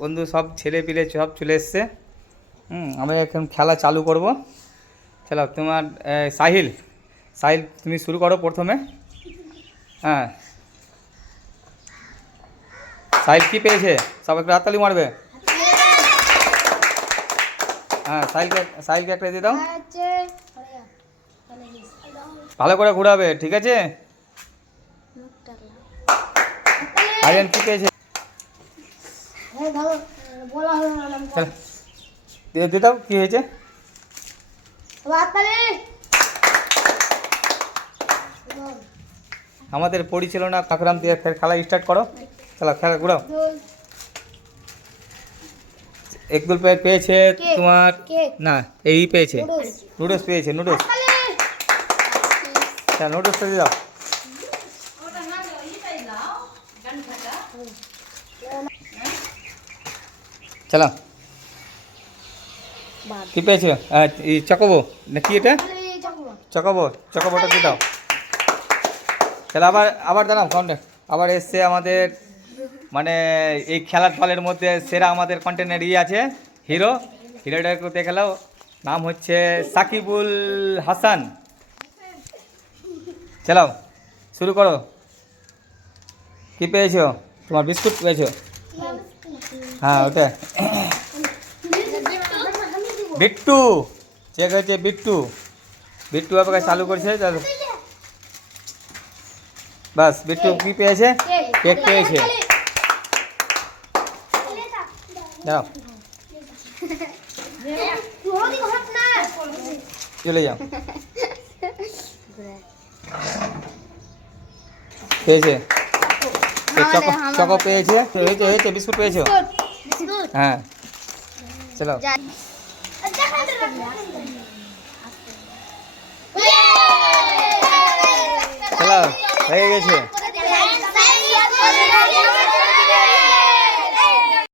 বন্ধু সব ছেলে পিলে সব চলে এসছে। আমরা এখন খেলা চালু করব। চলো তোমার সাহিল, সাহিল তুমি শুরু করো প্রথমে। হ্যাঁ, সাহিল কী পেয়েছে? সব একটু হাততালি মারবে। হ্যাঁ, সাহিলকে একটা দিয়ে দাও। ভালো করে ঘোরাবে, ঠিক আছে? আরিয়ান কী পেয়েছে? দিয়ে দাও, কী হয়েছে? আমাদের পরিচালনা কাকরাম দিয়ে ফের খেলা স্টার্ট করো। চলো খেলা ঘুরাও। একদুল পেয়েছে তোমার, না এই পেয়েছে নুডলস পেয়েছে, নুডলস। হ্যাঁ, নুডলসটা দিয়ে দাও। চলো কী পেয়েছো? এই চকোবো না কি এটা? চকোবোটা দিয়ে দাও। চলো আবার দাঁড়াও কাউন্টার। আবার এসছে আমাদের মানে এই খেলার ফলের মধ্যে সেরা আমাদের কন্টেন্টের আছে হিরোটা একটু দেখে নাও। নাম হচ্ছে সাকিবুল হাসান। চলো শুরু করো। কী পেয়েছো? তোমার বিস্কুট পেয়েছো? হ্যাঁ, ওটা বিট্টু চেক হয়েছে। বিট্টু আপনাকে চালু করছে। বাস, বিট্টু কী পেয়েছে? কেক পেয়েছে। যাও চলে যাও। পেয়েছে চকো পেয়েছে। হয়েছে বিস্কুট পেয়েছো? হ্যাঁ, চলো চলো হয়ে গেছে।